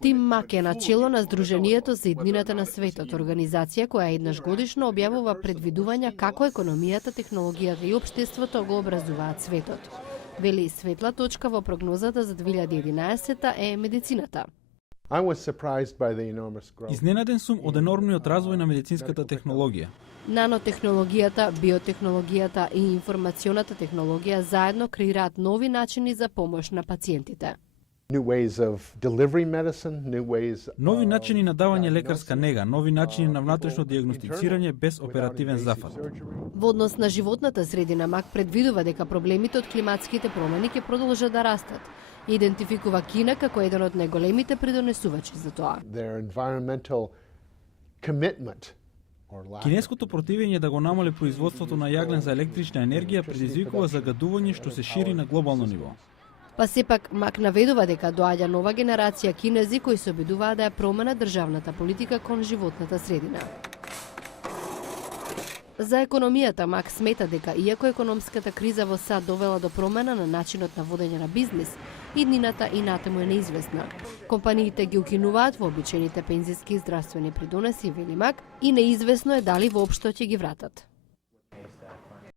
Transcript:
Тим Мак е начело на Сдруженијето за иднината на светот, организација која еднаш годишно објавува предвидувања како економијата, технологијата и општеството го образуваат светот. Вели светла точка во прогнозата за 2011 е медицината. Изненаден сум од енормниот развој на медицинската технологија. Нанотехнологијата, биотехнологијата и информационата технологија заедно креираат нови начини за помош на пациентите. Нови начини на давање лекарска нега, нови начини на внатрешно дијагностицирање без оперативен зафат. Во однос на животната средина, Мак предвидува дека проблемите од климатските промени ќе продолжат да растат. Идентификува Кина како еден од најголемите придонесувачи за тоа. Кинеското противење да го намали производството на јаглен за електрична енергија предизвикува загадување што се шири на глобално ниво. Па сепак Мак наведува дека доаѓа нова генерација кинези кои се обидуваат да ја променат државната политика кон животната средина. За економијата Мак смета дека иако економската криза во САД довела до промена на начинот на водење на бизнис, иднината и натаму е неизвестна. Компаниите ги укинуваат вообичаените пензиски и здравствени придонеси, вели Мак, и неизвестно е дали воопшто ќе ги вратат.